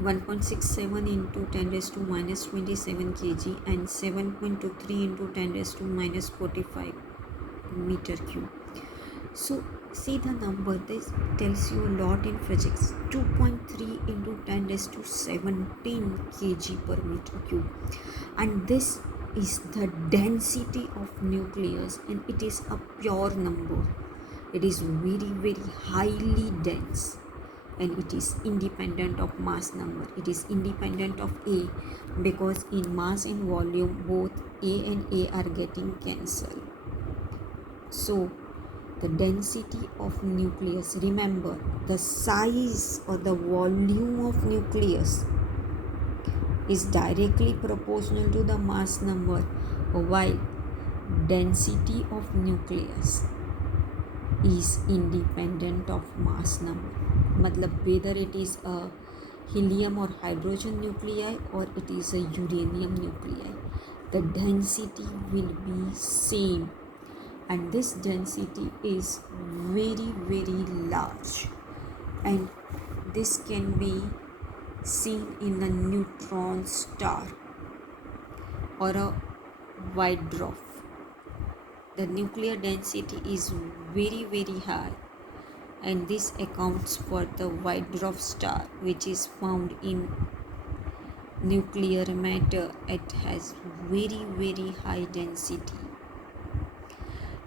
1.67 into 10 raised to minus 27 kg and 7.23 into 10 raised to minus 45 meter cube. So see the number, this tells you a lot in physics. 2.3 into 10 raised to 17 kg per meter cube, and this is the density of nucleus, and it is a pure number. It is very highly dense, and it is independent of mass number. It is independent of A, because in mass and volume both A and A are getting cancelled. So the density of nucleus, remember, the size or the volume of nucleus is directly proportional to the mass number, while density of nucleus is independent of mass number. मतलब whether it is a helium or hydrogen nuclei or it is a uranium nuclei, the density will be same, and this density is very large, and this can be seen in a neutron star or a white dwarf. The nuclear density is very high, and this accounts for the white dwarf star, which is found in nuclear matter. It has very high density.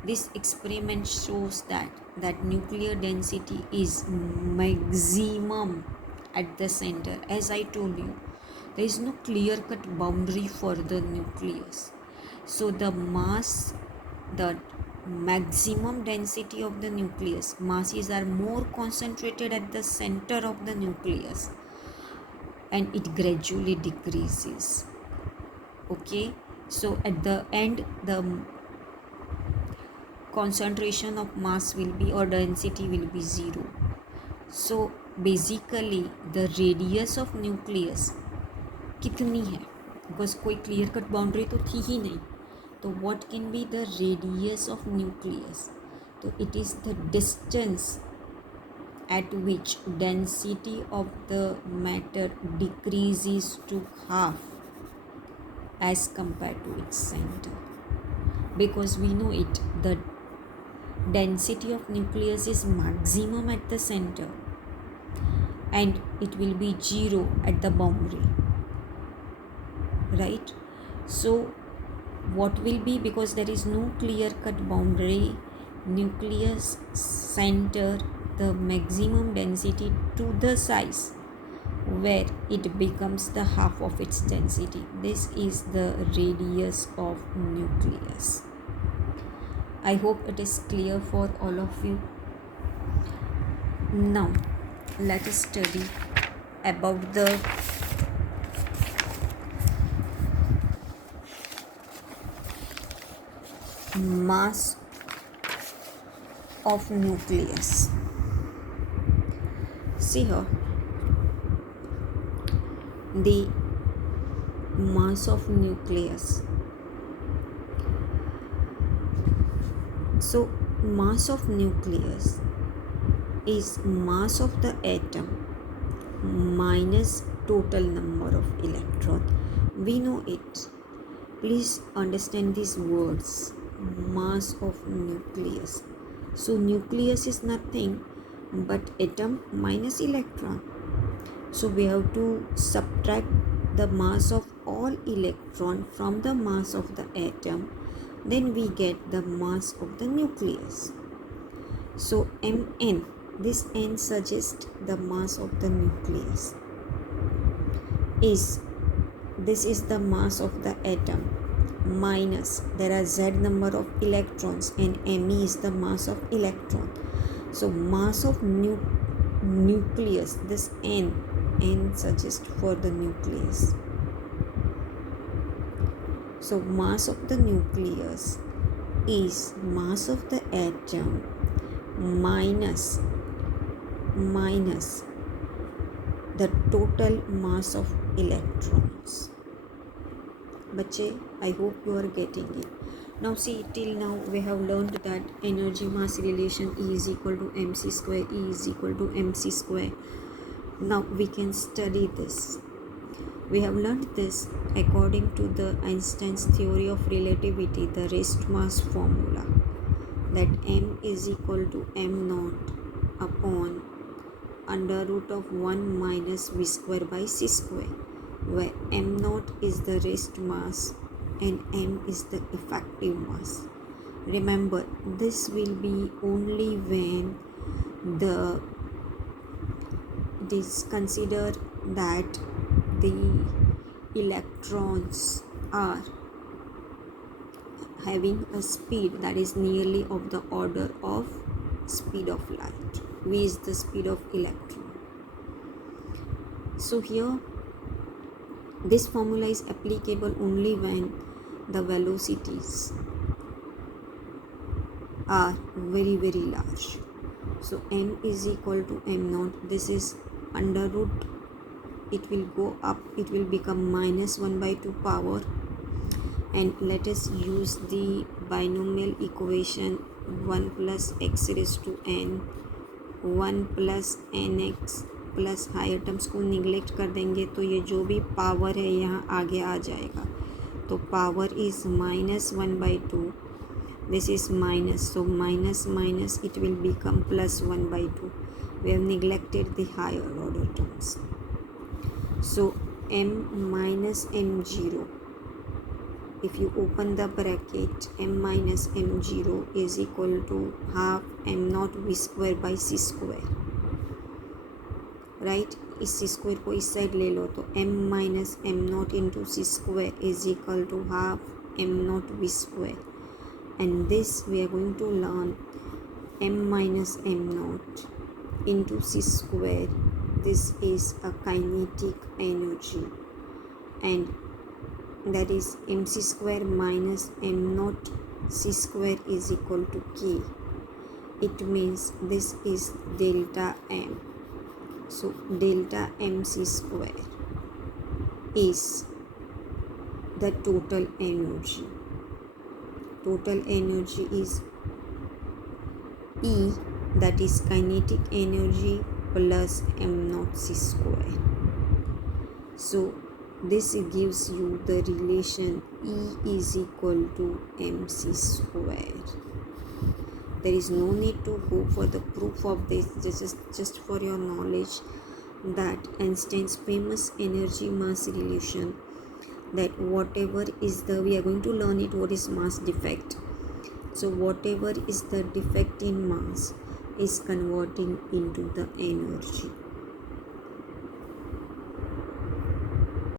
This experiment shows that nuclear density is maximum at the center. As I told you, there is no clear-cut boundary for the nucleus. So the maximum density of the nucleus, masses are more concentrated at the center of the nucleus, and it gradually decreases. Okay, so at the end the concentration of mass will be, or density will be, 0. So basically the radius of nucleus कितनी है, because कोई clear cut boundary तो थी ही नहीं, तो what can be the radius of nucleus? So it is the distance at which density of the matter decreases to half as compared to its center, because we know it, the density of nucleus is maximum at the center and it will be 0 at the boundary, right? So what will be, because there is no clear cut boundary, nucleus center the maximum density to the size where it becomes the half of its density. This is the radius of nucleus. I hope it is clear for all of you. Now let us study about the mass of nucleus. See here, the mass of nucleus. So mass of nucleus is mass of the atom minus total number of electrons. We know it. Please understand these words. Mass of nucleus. So nucleus is nothing but atom minus electron. So we have to subtract the mass of all electron from the mass of the atom, then we get the mass of the nucleus. So Mn, this n suggests the mass of the nucleus this is the mass of the atom minus, there are z number of electrons, and Me is the mass of electron. So mass of nucleus, this n suggests for the nucleus. So mass of the nucleus is mass of the atom minus the total mass of electrons. Bache, I hope you are getting it. Now see, till now we have learned that energy mass relation E is equal to mc square, E is equal to mc square. Now we can study this. We have learned this according to the Einstein's theory of relativity, the rest mass formula, that m is equal to m naught upon under root of 1 minus v square by c square, where m naught is the rest mass and m is the effective mass. Remember, this will be only when it is considered that the electrons are having a speed that is nearly of the order of speed of light. V is the speed of electron. So here this formula is applicable only when the velocities are very large. So m is equal to m naught. This is under root, it will go up, it will become minus 1 by 2 power, and let us use the binomial equation 1 plus x raised to n 1 plus nx plus higher terms को neglect कर देंगे तो ये जो भी power है यहाँ आगे आ जाएगा. तो power is minus 1 by 2. This is minus, so minus minus it will become plus 1 by 2. We have neglected the higher order terms. So m minus m0, if you open the bracket, m minus m0 is equal to half m naught v square by c square. Right, इस सी square को इस side ले लो तो m minus M naught into C square is equal to half M naught V square, and this we are going to learn m minus m naught into c square. This is a kinetic energy, and that is mc square minus m naught c square is equal to k. It means this is delta m. So delta mc square is the total energy. Total energy is E, that is kinetic energy, plus m naught c square. So this gives you the relation E is equal to mc square. There is no need to go for the proof of this. This is just for your knowledge that Einstein's famous energy mass relation, that whatever is the, we are going to learn it, what is mass defect. So whatever is the defect in mass is converting into the energy.